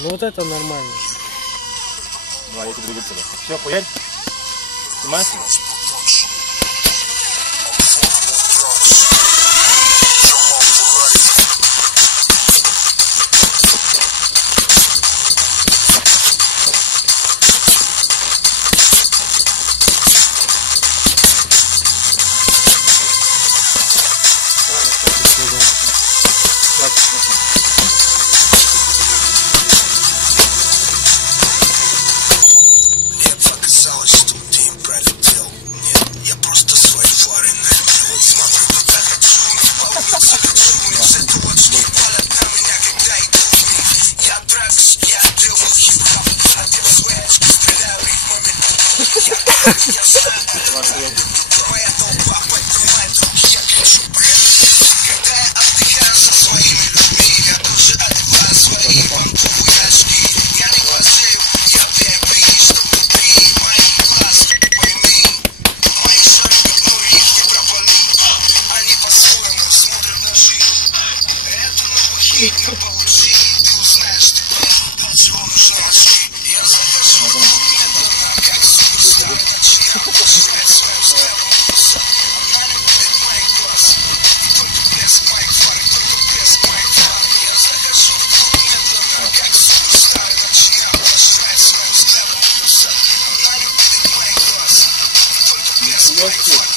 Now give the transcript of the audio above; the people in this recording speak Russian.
Ну вот это нормально. Давай, я тебе двигаться. Все, хуярь. Снимаешь его? Мне показалось, что день пролетел. Нет, я просто свои фары налил. Смотрю, куда хочу, не по улице лечу. Все точки палят на меня, когда иду в них. Я тракс, я делаю хип-хоп. Одев свои очки, стреляю рифмами. Я знаю, твоя толпа поднимает руки, я кричу, когда я отдыхаю со своими людьми, я тоже одеваю свои банковые очки. Я не глазею, я VIP, что внутри моих глаз, ты пойми. Мои шары, ну их не пропали. Они по-своему смотрят на жизнь. Это новый хит, но получи. Ты узнаешь, ты от чего нужны очки. Я захожу медленно, как суперстар. Начинаю поширять своим взглядом вкуса. Она не будет моих глаз. И только блеск моих фар, и только блеск моих фар. Я захожу медленно, как суперстар. Начинаю поширять своим взглядом вкуса. Она не будет моих глаз. И только блеск моих фар.